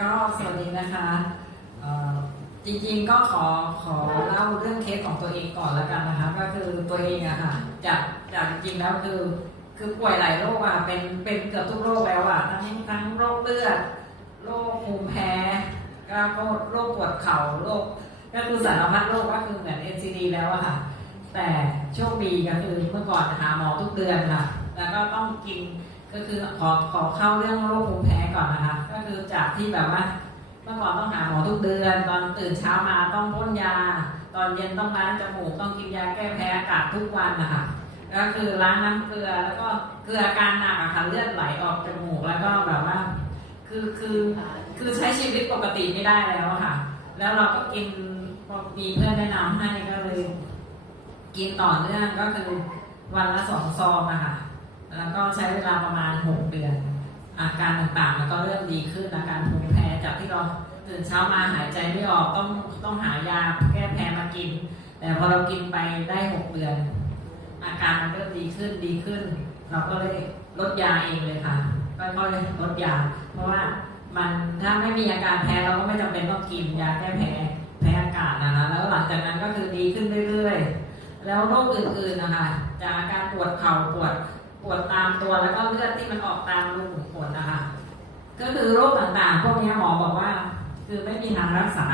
ก็สวัสดีนะคะจริงๆก็ขอขอเล่าเรื่องเคสของตัวเองก่อนแล้วกันนะคะ ก็คือตัวเองอะค่ะจากจากจริงๆแล้วคือคือป่วยหลายโรคอะเป็นเป็นเกือบทุกโรคแล้วอะทั้งทั้งโรคเลือดโรคภูมิแพ้ก็โรคปวดเข่าโรคก็คือสารพัดโรคก็คือเหมือน NCD แล้วอะค่ะ แต่โชคดีก็คือเมื่อก่อนหาหมอทุกเดือนค่ะ แล้วก็ต้องกิน ก็คือขอขอเข้าเรื่องโรคภูมิแพ้ก่อนนะคะ ก็คือจากที่แบบว่าเมื่อก่อนต้องหาหมอทุกเดือน ตอนตื่นเช้ามาต้องพ่นยา ตอนเย็นต้องล้างจมูกต้องกินยาแก้แพ้อากาศทุกวันนะคะก็คือล้างน้ำเกลือแล้วก็เกลืออาการหนักอะค่ะเลือดไหลออกจมูกแล้วก็แบบว่า คือคือคือใช้ชีวิตปกติไม่ได้แล้วค่ะ แล้วเราก็กินพอมีเพื่อนแนะนำให้ก็เลย กินต่อเนื่องก็คือวันละสองซองอะค่ะ แล้วก็ใช้เวลาประมาณหกเดือน อาการต่างๆมันก็เริ่มดีขึ้นอาการภูมิแพ้จากที่เราตื่นเช้ามาหายใจไม่ออกต้องต้องหายาแก้แพ้มากิน แต่พอเรากินไปได้หกเดือน อาการมันเริ่มดีขึ้นดีขึ้น เราก็เลยลดยาเองเลยค่ะก็เลยลดยา เพราะว่ามันถ้าไม่มีอาการแพ้เราก็ไม่จำเป็นต้องกินยาแก้แพ้แพ้อากาศนะคะแล้วหลังจากนั้นก็คือดีขึ้นเรื่อยๆ แล้วโรคอื่นๆนะคะจากอาการปวดเข่าปวด ปวดตามตัวแล้วก็เลือดที่มันออกตามรูขุมขนนะคะก็คือโรคต่างๆ พวกนี้หมอบอกว่า คือไม่มีทางรักษา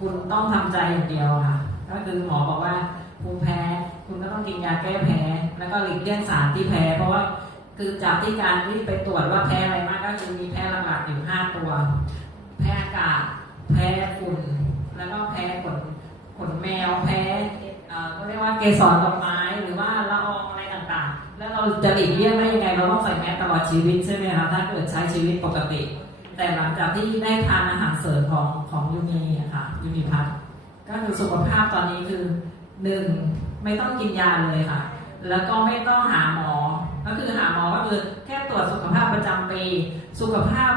คุณต้องทำใจอย่างเดียวค่ะ ก็คือหมอบอกว่าภูมิแพ้ คุณก็ต้องกินยาแก้แพ้ แล้วก็หลีกเลี่ยงสารที่แพ้ เพราะว่าคือจากที่การที่ไปตรวจว่าแพ้อะไรมากก็คือมีแพ้หลักๆอยู่ห้าตัว แพ้อากาศ แพ้ฝุ่น แล้วก็แพ้ขนขนแมว แพ้เอ่อเขาเรียกว่าเกสรดอกไม้ เราจะหลีกเลี่ยงได้ยังไงเราต้องใส่แมสตลอดชีวิตใช่ไหมคะถ้าเกิดใช้ชีวิตปกติ แต่หลังจากที่ได้ทานอาหารเสริมของของยูมีอะค่ะยูมีพัทก็คือสุขภาพตอนนี้คือหนึ่งไม่ต้องกินยาเลยค่ะ แล้วก็ไม่ต้องหาหมอ ก็คือหาหมอก็คือแค่ตรวจสุขภาพประจำปี สุขภาพ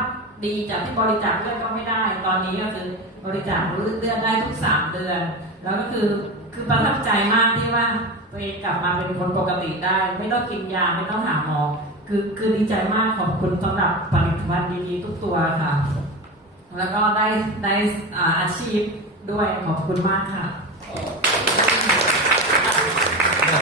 ดีจากที่บริจาคเลือดก็ไม่ได้ ตอนนี้ก็คือบริจาคเลือดได้ทุกสามเดือน แล้วก็คือ คือประทับใจมากที่ว่าตัวเองกลับมาเป็นคนปกติได้ ไม่ต้องกินยาไม่ต้องหาหมอ คือคือดีใจมากขอบคุณสำหรับผลิตภัณฑ์ดีๆทุกตัวค่ะ แล้วก็ได้ได้อ่าอาชีพด้วยขอบคุณมากค่ะ